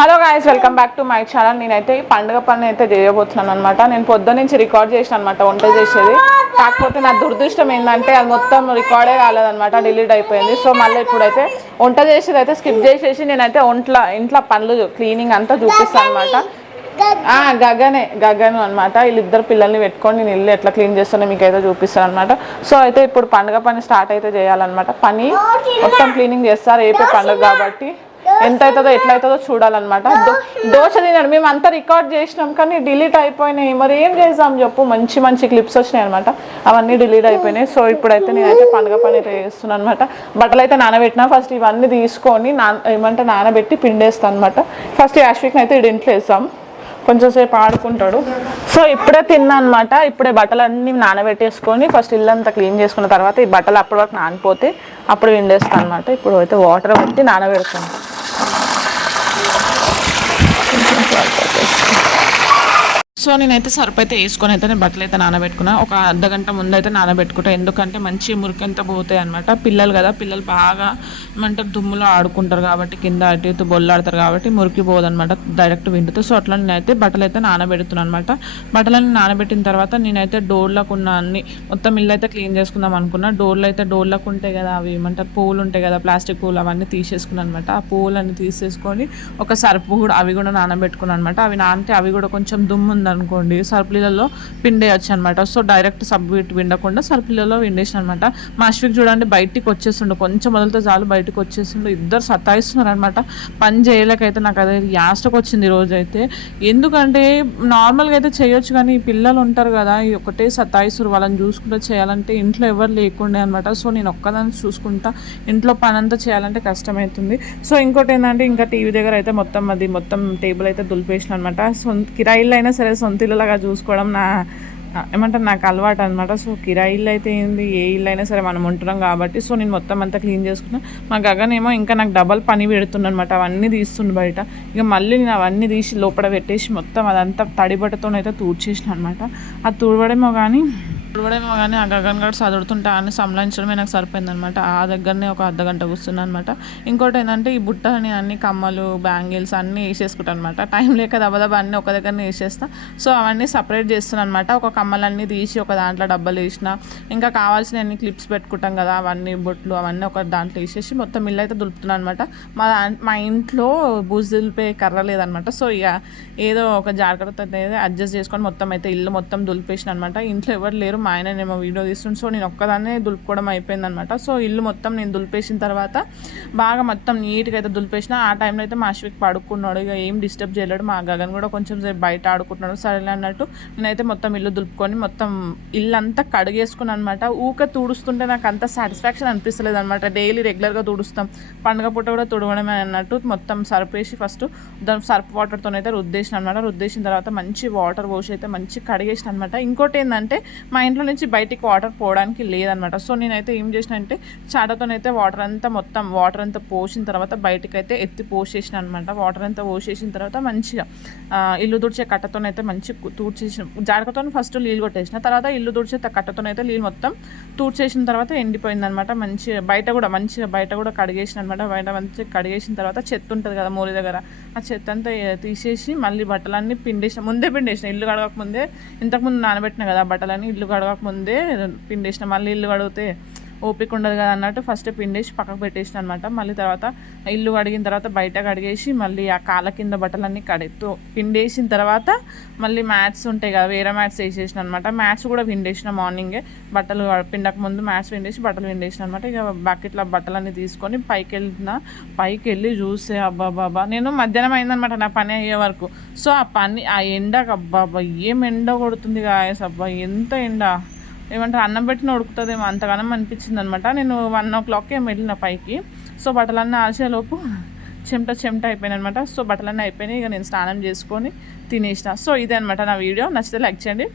Hello guys welcome back to my channel నేనైతే ఈ పండుగ పని అయితే చేయబోతున్నాను అనమాట నేను పొద్దు నుంచి రికార్డ్ చేసిన అనమాట వంట చేసేది. కాకపోతే నా దురదృష్టం ఏంటంటే అది మొత్తం రికార్డే కాలేదనమాట డిలీట్ అయిపోయింది. సో మళ్ళీ ఇప్పుడైతే వంట చేసేది అయితే స్కిప్ చేసేసి నేనైతే ఒంట్లో ఇంట్లో పనులు క్లీనింగ్ అంతా చూపిస్తాను అనమాట గగనే గగను అనమాట వీళ్ళిద్దరు పిల్లల్ని పెట్టుకొని నేను ఇల్లు ఎట్లా క్లీన్ చేస్తానో మీకు అయితే చూపిస్తాను అనమాట సో అయితే ఇప్పుడు పండుగ పని స్టార్ట్ అయితే చేయాలన్నమాట. పని మొత్తం క్లీనింగ్ చేస్తారు ఏపీ పండుగ కాబట్టి. ఎంత అవుతుందో ఎట్లా అవుతుందో చూడాలన్నమాట దోశ తినాడు మేము అంతా రికార్డ్ చేసినాం కానీ డిలీట్ అయిపోయినాయి. మరి ఏం చేసాం చెప్పు? మంచి మంచి క్లిప్స్ వచ్చినాయి అనమాట అవన్నీ డిలీట్ అయిపోయినాయి. సో ఇప్పుడైతే నేనైతే పండుగ పని చేస్తున్నాను అనమాట బట్టలు అయితే నానబెట్టినా ఫస్ట్ ఇవన్నీ తీసుకొని నా ఏమంటే నానబెట్టి పిండేస్తాను అనమాట ఫస్ట్ యాష్విక్ని అయితే ఇంట్లో వేస్తాం కొంచెం సేపు ఆడుకుంటాడు. సో ఇప్పుడే తిన్నా అనమాట ఇప్పుడే బట్టలన్నీ నానబెట్టేసుకొని ఫస్ట్ ఇల్లంతా క్లీన్ చేసుకున్న తర్వాత ఈ బట్టలు అప్పటి వరకు నానిపోతే అప్పుడు విండేస్తాను అనమాట ఇప్పుడు అయితే వాటర్ పెట్టి నానబెడతాను. సో నేనైతే సర్ఫ్ అయితే వేసుకొని అయితే నేను బట్టలు అయితే నానబెట్టుకున్నా. ఒక అర్ధ గంట ముందు అయితే నానబెట్టుకుంటా. ఎందుకంటే మంచి మురికంతా పోతాయి అనమాట పిల్లలు కదా పిల్లలు బాగా ఏమంటారు దుమ్ములో ఆడుకుంటారు కాబట్టి కింద అటు ఇటు బొల్లాడతారు కాబట్టి మురికి పోదనమాట డైరెక్ట్ వింటుతో సో అట్లా నేనైతే బట్టలు అయితే నానబెడుతున్నాను అనమాట బట్టలన్నీ నానబెట్టిన తర్వాత నేనైతే డోర్లకు ఉన్న అన్ని మొత్తం ఇల్లు అయితే క్లీన్ చేసుకుందాం అనుకున్నా. డోర్లు అయితే డోర్లకు ఉంటాయి కదా అవి ఏమంటారు పూలు ఉంటాయి కదా ప్లాస్టిక్ పూలు అవన్నీ తీసేసుకున్నాను అనమాట ఆ పూలన్నీ తీసేసుకొని ఒక సర్పు కూడా అవి కూడా నానబెట్టుకున్నాను అనమాట అవి నానితే అవి కూడా కొంచెం దుమ్ము అనుకోండి సర్పిలలో పిండేయచ్చు అనమాట సో డైరెక్ట్ సబ్ వీటి విండకుండా సర్పులలో విండేసిన అనమాట మా అశ్విక్ చూడండి బయటికి వచ్చేసిండు. కొంచెం మొదలతో చాలు బయటకు వచ్చేసిండు. ఇద్దరు సతాయిస్తున్నారు అనమాట పని చేయలేకైతే నాకు అదే యాస్టకు వచ్చింది ఈరోజు రోజు అయితే. ఎందుకంటే నార్మల్గా అయితే చేయొచ్చు కానీ ఈ పిల్లలు ఉంటారు కదా ఒకటే సతాయిస్తురు. వాళ్ళని చూసుకుంటూ చేయాలంటే ఇంట్లో ఎవరు లేకుండే అనమాట సో నేను ఒక్కదాన్ని చూసుకుంటా ఇంట్లో పని అంతా చేయాలంటే కష్టమవుతుంది సో ఇంకోటి ఏంటంటే ఇంకా టీవీ దగ్గర అయితే మొత్తం అది మొత్తం టేబుల్ అయితే దులిపేసిన అనమాట సో కిరాయిల్లో అయినా సరే సొంత ఇల్లులాగా చూసుకోవడం నా ఏమంటారు నాకు అలవాటు అనమాట సో కిరాయి ఇల్లు అయితే ఏంది ఏ ఇల్లు అయినా సరే మనం ఉంటున్నాం కాబట్టి సో నేను మొత్తం అంతా క్లీన్ చేసుకున్నా. మా గగన్ ఏమో ఇంకా నాకు డబల్ పని పెడుతున్నా అనమాట అవన్నీ తీస్తుండు బయట. ఇక మళ్ళీ నేను అవన్నీ తీసి లోపల పెట్టేసి మొత్తం అదంతా తడిబట్టతోనైతే తూడ్చేసిన అనమాట అది తుడవడేమో కానీ తుడవడేమో కానీ ఆ గగన్ గడు చదువుతుంటా అని సంలాయించడమే నాకు సరిపోయింది అనమాట ఆ దగ్గరనే ఒక అర్ధ గంట కూర్చున్నా అనమాట ఇంకోటి ఏంటంటే ఈ బుట్టని అన్ని కమ్మలు బ్యాంగిల్స్ అన్నీ వేసేసుకుంటాను అనమాట టైం లేక దబదబా అన్నీ ఒక దగ్గరనే వేసేస్తా. సో అవన్నీ సపరేట్ చేస్తున్నాను అనమాట ఒక కమ్మలన్నీ తీసి ఒక దాంట్లో డబ్బాలు వేసిన. ఇంకా కావాల్సిన అన్ని క్లిప్స్ పెట్టుకుంటాం కదా అవన్నీ బొట్లు అవన్నీ ఒక దాంట్లో వేసేసి మొత్తం ఇల్లు అయితే దులుపుతున్నాను అనమాట మా దాం- మా ఇంట్లో బూజు దులిపే కర్ర లేదనమాట. సో ఇక ఏదో ఒక జాగ్రత్త అయితే అడ్జస్ట్ చేసుకొని మొత్తం అయితే ఇల్లు మొత్తం దులిపేసిన అనమాట ఇంట్లో ఎవరు లేరు మా ఆయన వీడియో తీస్తుండే. సో నేను ఒక్కదాన్నే దులుపుకోవడం అయిపోయింది అనమాట సో ఇల్లు మొత్తం నేను దులిపేసిన తర్వాత బాగా మొత్తం నీట్గా అయితే దులిపేసిన. ఆ టైంలో అయితే మా అశ్విక్ పడుకున్నాడు. ఇక ఏం డిస్టర్బ్ చేయలేడు. మా గగన్ కూడా కొంచెం సేపు బయట ఆడుకుంటున్నాడు. సరేలే అన్నట్టు నేనైతే మొత్తం ఇల్లు దులుపుకొని మొత్తం ఇల్లు అంతా కడిగేసుకున్నాను అనమాట ఊక తుడుస్తుంటే నాకు అంత సాటిస్ఫాక్షన్ అనిపిస్తలేదు అనమాట డైలీ రెగ్యులర్గా తుడుస్తాం. పండుగ పూట కూడా తుడవడమే అన్నట్టు మొత్తం సర్ఫ్ వేసి ఫస్ట్ దాని సర్ఫ్ వాటర్తో అయితే రుద్దేసిన అనమాట రుద్దేసిన తర్వాత మంచి వాటర్ పోసి అయితే మంచి కడిగేసిన అనమాట ఇంకోటి ఏంటంటే మా ఇంట్లో నుంచి బయటికి వాటర్ పోవడానికి లేదనమాట సో నేనైతే ఏం చేసిన అంటే చాటతోనైతే వాటర్ అంతా మొత్తం వాటర్ అంతా పోసిన తర్వాత బయటికి అయితే ఎత్తి పోసేసిన అనమాట వాటర్ అంతా పోసేసిన తర్వాత మంచిగా ఇల్లు తుడిచే కట్టతోనైతే మంచి తూడ్చేసిన. జాడకతో ఫస్ట్ నీళ్ళు కొట్టేసిన. తర్వాత ఇల్లు తుడిచే కట్టతోనైతే నీళ్ళు మొత్తం తూడ్చేసిన తర్వాత ఎండిపోయింది అనమాట మంచిగా బయట కూడా మంచిగా బయట కూడా కడిగేసిన అనమాట బయట మంచిగా కడిగేసిన తర్వాత చెత్త ఉంటుంది కదా మూలి దగ్గర. ఆ చెత్త అంతా తీసేసి మళ్ళీ బట్టలన్నీ పిండేసిన. ముందే పిండేసిన. ఇల్లు కడగక ముందే ఇంతకుముందు నానబెట్టిన కదా బట్టలన్నీ ఇల్లు కడగక ముందే పిండేసిన. మళ్ళీ ఇల్లు కడిగితే ఓపిక ఉండదు కదా అన్నట్టు ఫస్ట్ పిండేసి పక్కకు పెట్టేసిన అనమాట మళ్ళీ తర్వాత ఇల్లు కడిగిన తర్వాత బయట కడిగేసి మళ్ళీ ఆ కాళ్ళ కింద బట్టలన్నీ కడుతూ పిండేసిన తర్వాత మళ్ళీ మ్యాట్స్ ఉంటాయి కదా వేరే మ్యాట్స్ వేసేసిన అనమాట మ్యాట్స్ కూడా పిండేసిన మార్నింగే బట్టలు పిండక ముందు మ్యాట్స్ పిండేసి బట్టలు పిండేసిన అనమాట ఇక బకెట్లో బట్టలన్నీ తీసుకొని పైకి వెళ్ళిన పైకి వెళ్ళి చూస్తే అబ్బా బాబా నేను మధ్యాహ్నం అయిందనమాట నా పని అయ్యే వరకు. సో ఆ పని ఆ ఎండకు అబ్బా అబ్బా ఏం ఎండ కొడుతుంది గాయస్ అబ్బా ఎంత ఎండ. ఏమంటారు అన్నం పెట్టిన ఉడుకుతుందేమో అంతగానం అనిపించింది అనమాట నేను వన్ ఓ క్లాక్కి వెళ్ళిన పైకి. సో బట్టలన్నీ ఆల్చేలోపు చెమట చెమట అయిపోయినాయి అనమాట సో బట్టలన్నీ అయిపోయినాయి ఇక నేను స్నానం చేసుకొని తినేసిన. సో ఇదే అనమాట నా వీడియో. నచ్చితే లైక్ చేయండి.